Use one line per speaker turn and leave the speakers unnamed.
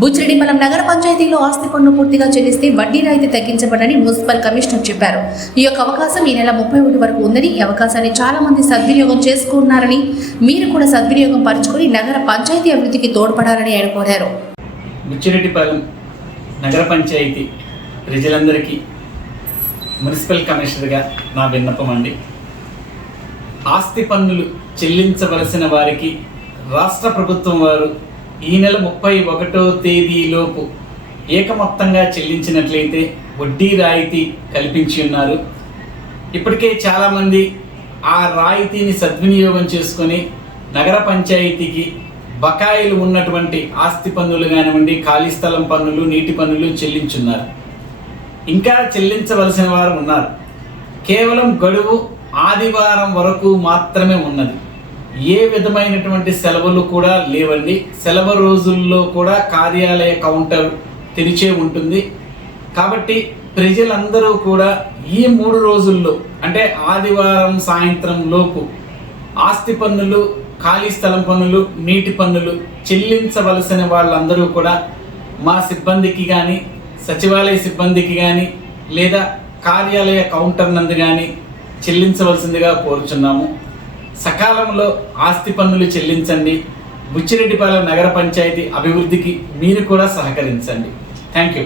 బుచ్చిరెడ్డిపాలెం నగర పంచాయతీలో ఆస్తి పన్ను పూర్తిగా చెల్లిస్తే వడ్డీ రాయితీ తగ్గించబడని మున్సిపల్ కమిషనర్ చెప్పారు. ఈ యొక్క అవకాశం ఈ నెల ముప్పై ఒకటి వరకు ఉందని ఈ అవకాశాన్ని చాలా మంది సద్వినియోగం చేసుకున్నారని మీరు కూడా సద్వినియోగం పరుచుకొని నగర పంచాయతీ అభివృద్ధికి తోడ్పడాలని ఆయన కోరారు.
బుచ్చిరెడ్డిపాలెం నగర పంచాయతీ ప్రజలందరికీ మున్సిపల్ కమిషనర్గా నా విన్నపం అండి. ఆస్తి పన్నులు చెల్లించవలసిన వారికి రాష్ట్ర ప్రభుత్వం వారు ఈ నెల ముప్పై ఒకటో తేదీలోపు ఏకమొత్తంగా చెల్లించినట్లయితే వడ్డీ రాయితీ కల్పించి ఉన్నారు. ఇప్పటికే చాలామంది ఆ రాయితీని సద్వినియోగం చేసుకొని నగర పంచాయతీకి బకాయిలు ఉన్నటువంటి ఆస్తి పన్నులు కానివ్వండి ఖాళీ స్థలం పన్నులు నీటి పన్నులు చెల్లించున్నారు. ఇంకా చెల్లించవలసిన వారు ఉన్నారు. కేవలం గడువు ఆదివారం వరకు మాత్రమే ఉన్నది. ఏ విధమైనటువంటి సెలవులు కూడా లేవండి. సెలవు రోజుల్లో కూడా కార్యాలయ కౌంటర్ తెరిచే ఉంటుంది. కాబట్టి ప్రజలందరూ కూడా ఈ మూడు రోజుల్లో అంటే ఆదివారం సాయంత్రం లోపు ఆస్తి పన్నులు ఖాళీ స్థలం పన్నులు నీటి పన్నులు చెల్లించవలసిన వాళ్ళందరూ కూడా మా సిబ్బందికి కానీ సచివాలయ సిబ్బందికి కానీ లేదా కార్యాలయ కౌంటర్ నందు కానీ చెల్లించవలసిందిగా కోరుచున్నాము. సకాలంలో ఆస్తి పన్నులు చెల్లించండి. బుచ్చిరెడ్డిపాలెం నగర పంచాయతీ అభివృద్ధికి మీరు కూడా సహకరించండి. Thank you